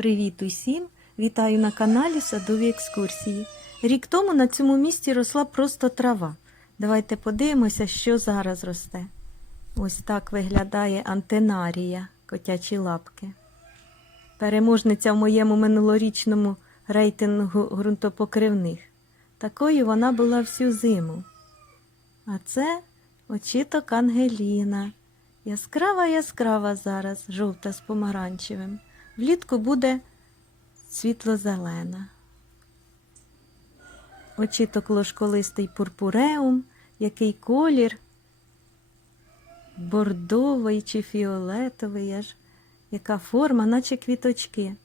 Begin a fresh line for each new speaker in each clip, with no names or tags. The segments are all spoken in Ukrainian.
Привіт усім! Вітаю на каналі Садові екскурсії. Рік тому на цьому місці росла просто трава. Давайте подивимося, що зараз росте. Ось так виглядає антенарія, котячі лапки. Переможниця в моєму минулорічному рейтингу ґрунтопокривних. Такою вона була всю зиму. А це очіток Ангеліна. Яскрава яскрава зараз, жовта з помаранчевим. Влітку буде світло-зелена. Очіток ложколистий пурпуреум, який колір бордовий чи фіолетовий, аж яка форма, наче квіточки.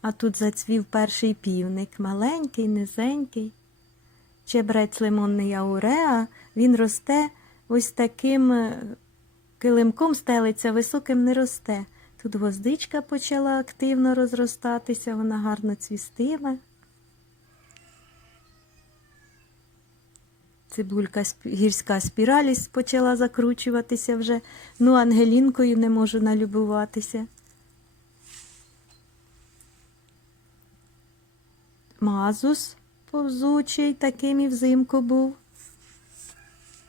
А тут зацвів перший півник, маленький, низенький. Чебрець лимонний ауреа, він росте ось таким е, килимком стелиться, високим не росте. Тут гвоздичка почала активно розростатися, вона гарно цвістиме. Цибулька гірська спіралість почала закручуватися вже. Ну, Ангелінкою не можу налюбуватися. Мазус повзучий, таким і взимку був.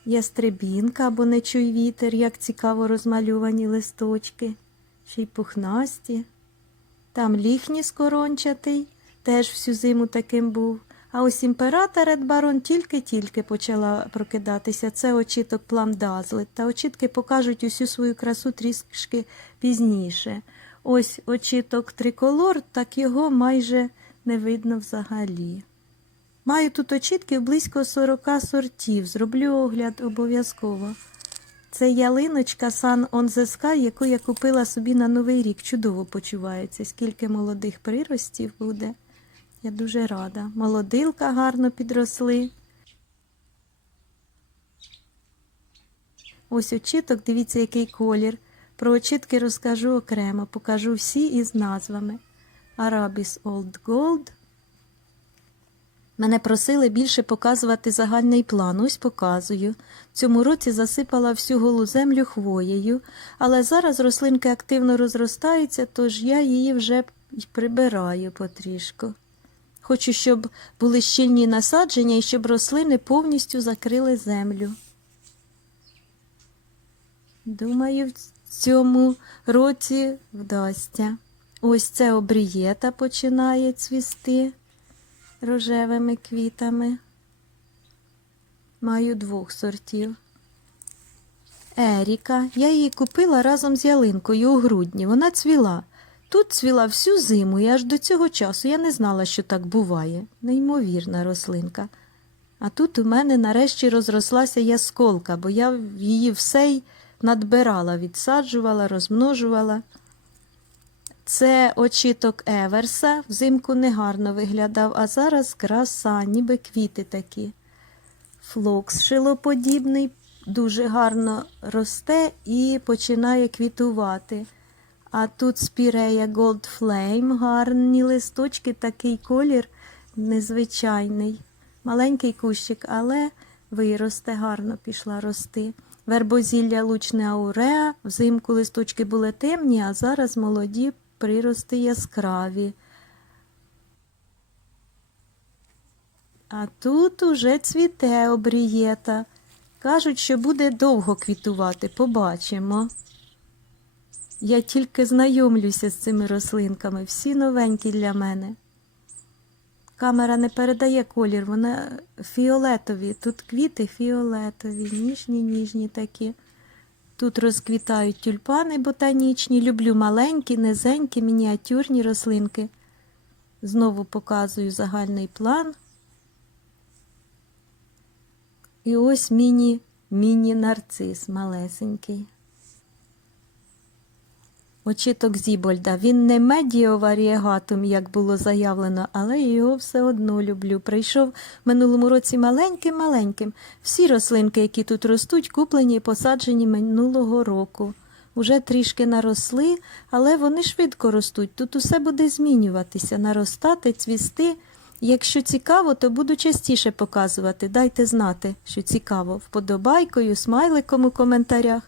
Ястребінка або не чуй вітер, як цікаво розмальовані листочки, ще й пухнасті. Там ліхніс корончатий, теж всю зиму таким був. А ось імператор Редбарон тільки-тільки почала прокидатися. Це очіток пламдазлет. Та очітки покажуть усю свою красу трішки пізніше. Ось очіток триколор, так його майже не видно взагалі. Маю тут очітків близько 40 сортів. Зроблю огляд обов'язково. Це ялиночка Sun on Sky, яку я купила собі на Новий рік. Чудово почувається. Скільки молодих приростів буде. Я дуже рада. Молодилка гарно підросли. Ось очіток, дивіться, який колір. Про очітки розкажу окремо, покажу всі із назвами. Arabis Old Gold. Мене просили більше показувати загальний план. Ось показую. Цьому році засипала всю голу землю хвоєю, але зараз рослинки активно розростаються, тож я її вже й прибираю потрішку. Хочу, щоб були щільні насадження і щоб рослини повністю закрили землю. Думаю, в цьому році вдасться. Ось це обрієта починає цвісти рожевими квітами. Маю двох сортів. Еріка. Я її купила разом з ялинкою у грудні. Вона цвіла. Тут цвіла всю зиму, і аж до цього часу я не знала, що так буває. Неймовірна рослинка. А тут у мене нарешті розрослася ясколка, бо я її все й надбирала, відсаджувала, розмножувала. Це очіток Еверса, взимку негарно виглядав, а зараз краса, ніби квіти такі. Флокс шилоподібний, дуже гарно росте і починає квітувати. А тут спірея Gold Flame, гарні листочки, такий колір незвичайний. Маленький кущик, але виросте, гарно пішла рости. Вербозілля лучне ауреа, взимку листочки були темні, а зараз молоді прирости яскраві. А тут уже цвіте обрієта. Кажуть, що буде довго квітувати, побачимо. Я тільки знайомлюся з цими рослинками, всі новенькі для мене. Камера не передає колір, вона фіолетові. Тут квіти фіолетові, ніжні, ніжні такі. Тут розквітають тюльпани ботанічні. Люблю маленькі, низенькі, мініатюрні рослинки. Знову показую загальний план. І ось міні, міні-нарцис малесенький. Очіток Зібольда. Він не медіоварієгатум, як було заявлено, але його все одно люблю. Прийшов минулому році маленьким-маленьким. Всі рослинки, які тут ростуть, куплені і посаджені минулого року. Уже трішки наросли, але вони швидко ростуть. Тут усе буде змінюватися, наростати, цвісти. Якщо цікаво, то буду частіше показувати. Дайте знати, що цікаво, вподобайкою, смайликом у коментарях.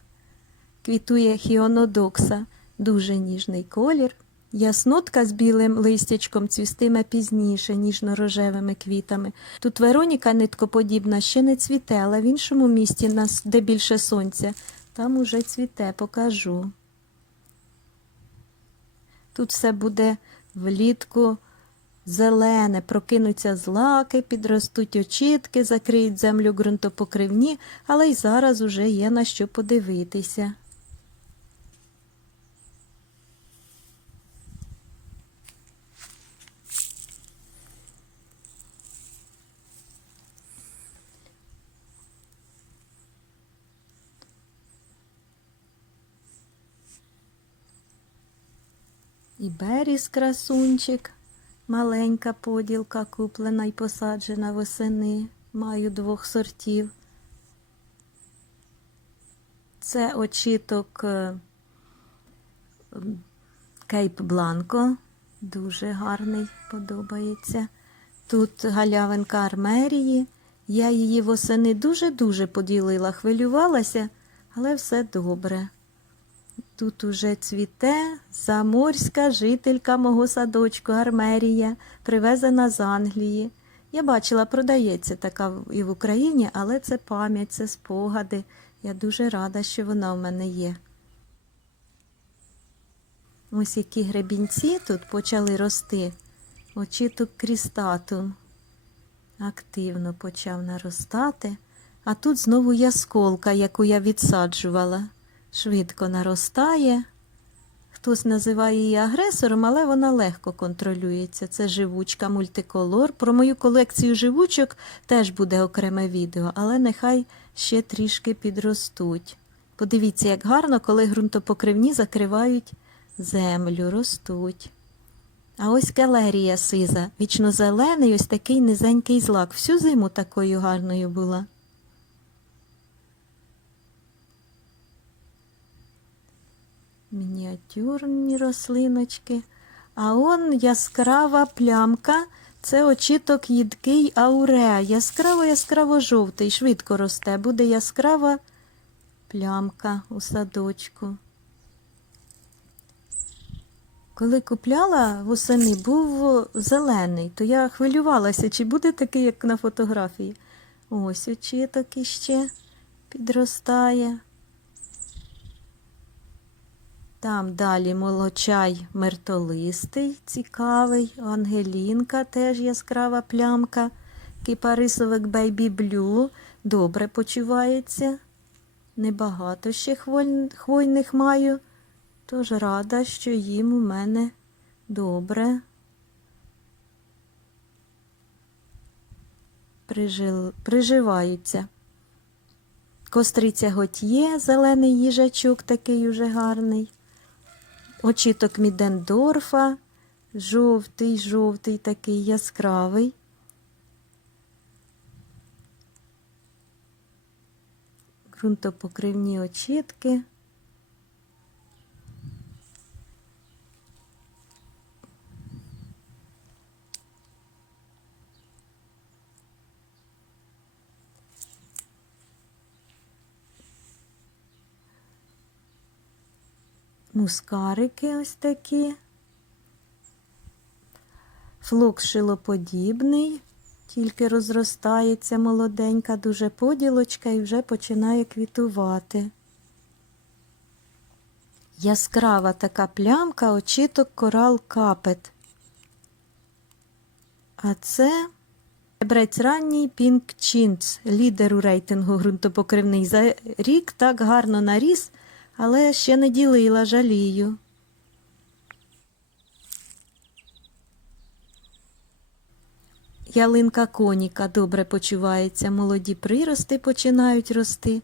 Квітує хіонодокса, дуже ніжний колір. Яснотка з білим листячком цвістиме пізніше, ніжно-рожевими квітами. Тут Вероніка ниткоподібна ще не цвіте, але в іншому місті, де більше сонця, там уже цвіте, покажу. Тут все буде влітку зелене, прокинуться злаки, підростуть очітки, закриють землю ґрунтопокривні, але й зараз уже є на що подивитися. І беріз красунчик, маленька поділка, куплена і посаджена восени. Маю двох сортів. Це очіток е, Кейп Бланко. Дуже гарний, подобається. Тут галявинка армерії. Я її восени дуже-дуже поділила, хвилювалася, але все добре. Тут уже цвіте заморська жителька мого садочку Армерія, привезена з Англії. Я бачила, продається така і в Україні, але це пам'ять, це спогади. Я дуже рада, що вона в мене є. Ось які гребінці тут почали рости. Очіток крістатум активно почав наростати, а тут знову ясколка, яку я відсаджувала. Швидко наростає. Хтось називає її агресором, але вона легко контролюється. Це живучка мультиколор. Про мою колекцію живучок теж буде окреме відео, але нехай ще трішки підростуть. Подивіться, як гарно, коли ґрунтопокривні закривають землю, ростуть. А ось калерія сиза, вічно зелений, ось такий низенький злак. Всю зиму такою гарною була. Мініатюрні рослиночки. А он яскрава плямка. Це очіток їдкий ауреа. Яскраво яскраво жовтий, швидко росте. Буде яскрава плямка у садочку. Коли купляла восени, був зелений, то я хвилювалася, чи буде такий, як на фотографії. Ось очіток іще підростає. Там далі молочай мертолистий, цікавий, Ангелінка теж яскрава плямка, кипарисовик Бейбі Блю добре почувається. Небагато ще хвой- хвойних маю, тож рада, що їм у мене добре. Прижил... Приживаються. Костриця готьє, зелений їжачок такий уже гарний. Очіток Мідендорфа, жовтий, жовтий, такий яскравий. Грунтопокривні очітки. Мускарики ось такі. Флокс шилоподібний, тільки розростається молоденька, дуже поділочка і вже починає квітувати. Яскрава така плямка, очіток корал капет. А це Брець ранній Пінк Чінц, у рейтингу ґрунтопокривний. За рік так гарно наріс, але ще не ділила жалію. Ялинка коніка добре почувається, молоді прирости починають рости.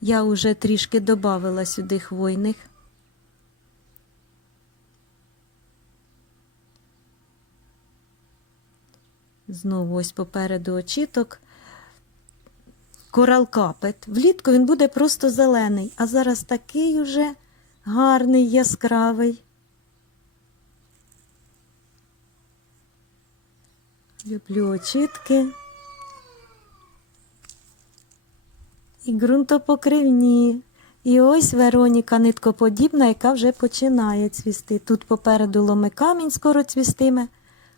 Я уже трішки додавила сюди хвойних. Знову ось попереду очіток. Корал капет. Влітку він буде просто зелений, а зараз такий уже гарний, яскравий. Люблю очітки. І ґрунтопокривні, І ось Вероніка ниткоподібна, яка вже починає цвісти. Тут попереду ломи камінь скоро цвістиме,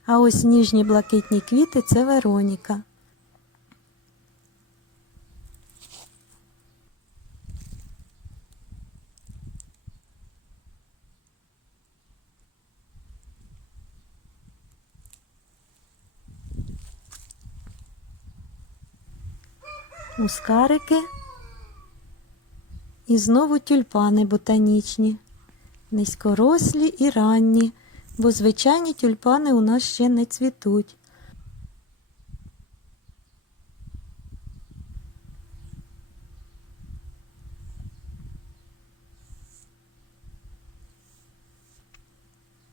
а ось ніжні блакитні квіти це Вероніка. Мускарики. І знову тюльпани ботанічні, низькорослі і ранні, бо звичайні тюльпани у нас ще не цвітуть.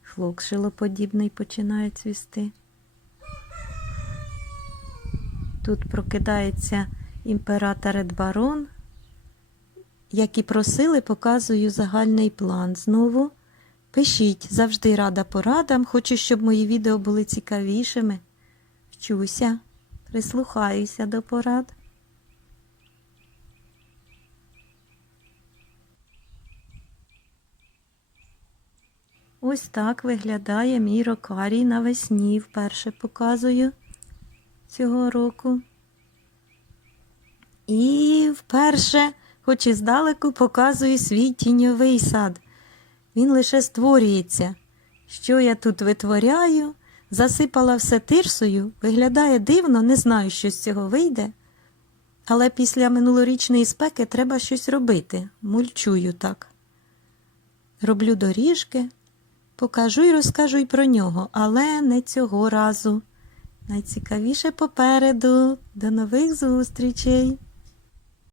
Флок шилоподібний починає цвісти. Тут прокидається імператор Едбарон. Як і просили, показую загальний план. Знову пишіть, завжди рада порадам. Хочу, щоб мої відео були цікавішими. Вчуся, прислухаюся до порад. Ось так виглядає мій рокарій навесні. Вперше показую цього року. І вперше, хоч і здалеку, показую свій тіньовий сад. Він лише створюється. Що я тут витворяю, засипала все тирсою, виглядає дивно, не знаю, що з цього вийде. Але після минулорічної спеки треба щось робити. Мульчую так. Роблю доріжки, покажу і розкажу й про нього, але не цього разу. Найцікавіше попереду. До нових зустрічей!